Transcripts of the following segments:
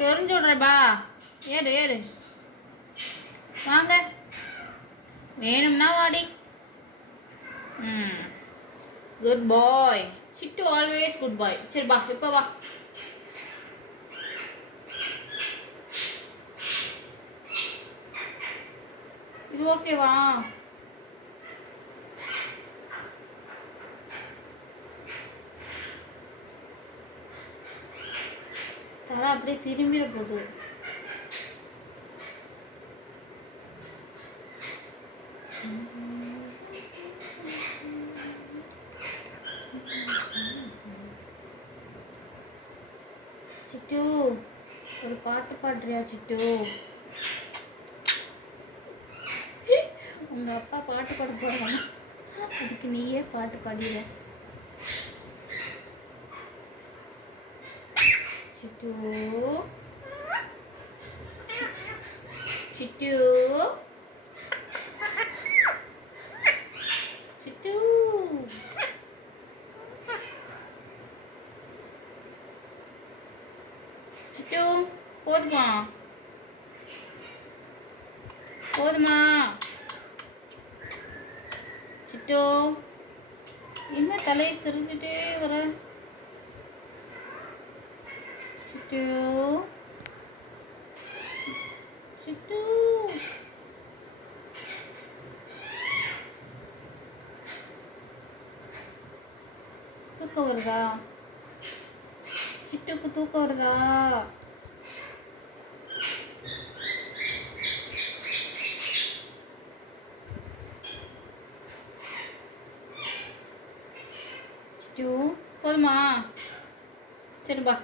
சொரிஞ்சு விட்றப்பா. ஏறு ஏறு வாங்க, வேணும்னா வாடி. குட் பாய் சிட்டு, ஆல்வேஸ் குட் பாய். சரி பா, இப்போ வா. இது ஓகேவா? தலை அப்படியே திரும்பிட போகுது. சிட்டு, ஒரு பாட்டு பாடுறியா சிட்டு? உங்க அப்பா பாட்டு பாட போறாங்க, அதுக்கு நீயே பாட்டு பாடிட. சிட்டு சிட்டு சிட்டு சிட்டு, போதுமா போதுமா? சிட்டு, என்ன தலையை சிரிச்சுட்டே வர? சிட்டு சிட்டு, தூக்கம் வருதா? சிட்டுக்கு தூக்கம் வருதா? சிட்டு, போதுமா? சரி பா,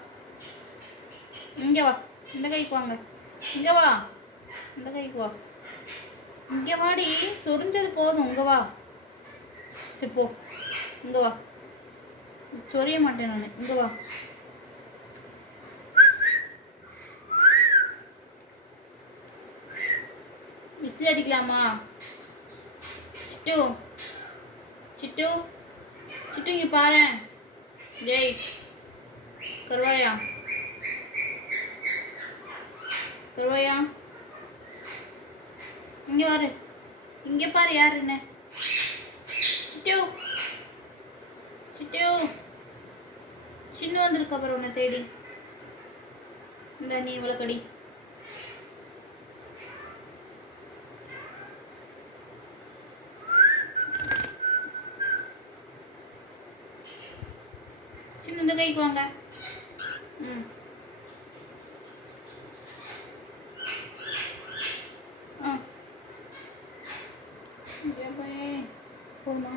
இங்கே வா, இந்த கைக்கு வாங்க. இங்கே வா, இந்த கைக்கு வா. இங்கே வாடி, சொரிஞ்சது போதும். இங்கே வா. சரி போ, இங்கே வா. சொரிய மாட்டேன் நான். இங்கே வா. விசில் அடிக்கலாமா? சிட்டு சிட்டு சிட்டு, இங்கே பாரு. ஜெய் கருவாயா, கருவாயா, இங்கே பாரு. இங்கே பாரு யாருன்னு. சிட்டு சிட்டு, சின்ன வந்திருக்கு அப்புறம் உன்னை தேடி. இந்த நீ இவ்வளோ கடி. சின்ன இந்த கைக்கு வாங்க. போதுமா?